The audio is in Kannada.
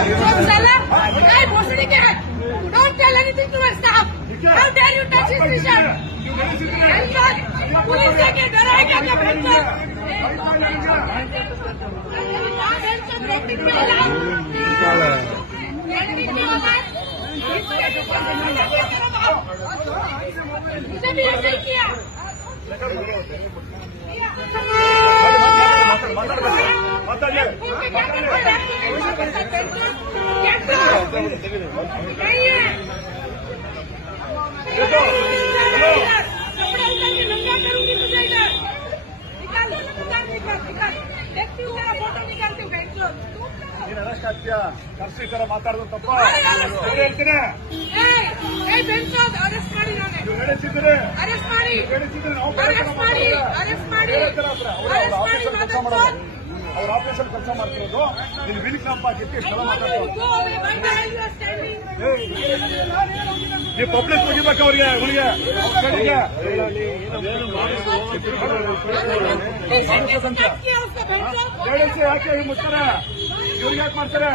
Hey, Boston again! Don't tell anything to my staff! How dare you touch his vision! Police take it! डराएगा क्या बेंचर? मुझे भी ऐसे ही किया। ಕರ್ಸಿಕರ ಮಾತಾಡೋದು ತಪ್ಪ ಹೇಳ್ತೀನಿ. ಅರೆಸ್ಟ್ ಮಾಡಿ ನಡೆಸಿದ್ರೆ ಅರೆಸ್ಟ್ ಮಾಡಿ ಕೆಲಸ ಮಾಡೋದು ಅವ್ರ ಆಫೀಸಲ್ಲಿ ಕೆಲಸ ಮಾಡ್ತಿರೋದು ನೀನು ವಿಲ್ ಕ್ಯಾಂಪ್ ಹಾಕಿಟ್ಟು ಇಷ್ಟೆಲ್ಲ ಮಾತಾಡೋದು ನೀವು ಪಬ್ಲಿಕ್ ಹೋಗಿಬೇಕು ಅವ್ರಿಗೆ ಯಾಕೆ ಮುಚ್ತಾರೆ ಇವ್ರಿಗೆ ಯಾಕೆ ಮಾಡ್ತಾರೆ